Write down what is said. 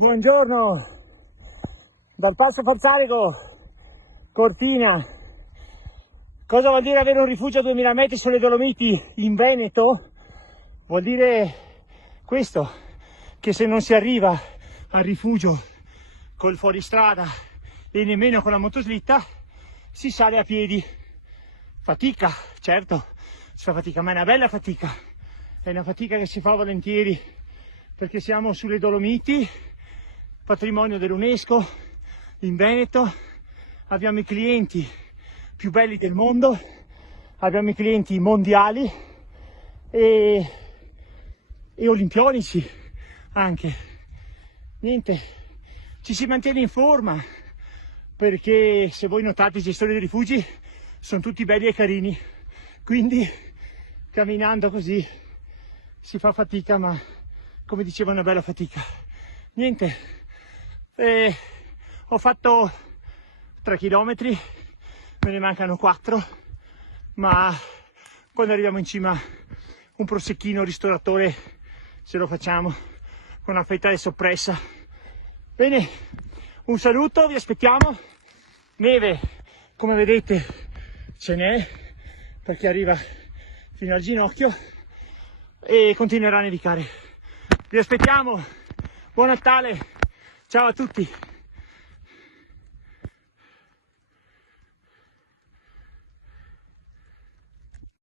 Buongiorno dal Passo Falzarico, Cortina. Cosa vuol dire avere un rifugio a 2000 metri sulle Dolomiti in Veneto? Vuol dire questo, che se non si arriva al rifugio col fuoristrada e nemmeno con la motoslitta, si sale a piedi. Fatica, certo, si fa fatica, ma è una bella fatica. È una fatica che si fa volentieri, perché siamo sulle Dolomiti, patrimonio dell'UNESCO, in Veneto. Abbiamo i clienti più belli del mondo, abbiamo i clienti mondiali e olimpionici anche. Niente, ci si mantiene in forma, perché se voi notate i gestori dei rifugi sono tutti belli e carini, quindi camminando così si fa fatica, ma come dicevo è una bella fatica. Niente, ho fatto 3 chilometri, me ne mancano 4, ma quando arriviamo in cima un prosecchino ristoratore ce lo facciamo con una fetta di soppressa. Bene, un saluto, vi aspettiamo. Neve, come vedete, ce n'è, perché arriva fino al ginocchio e continuerà a nevicare. Vi aspettiamo, buon Natale, ciao a tutti!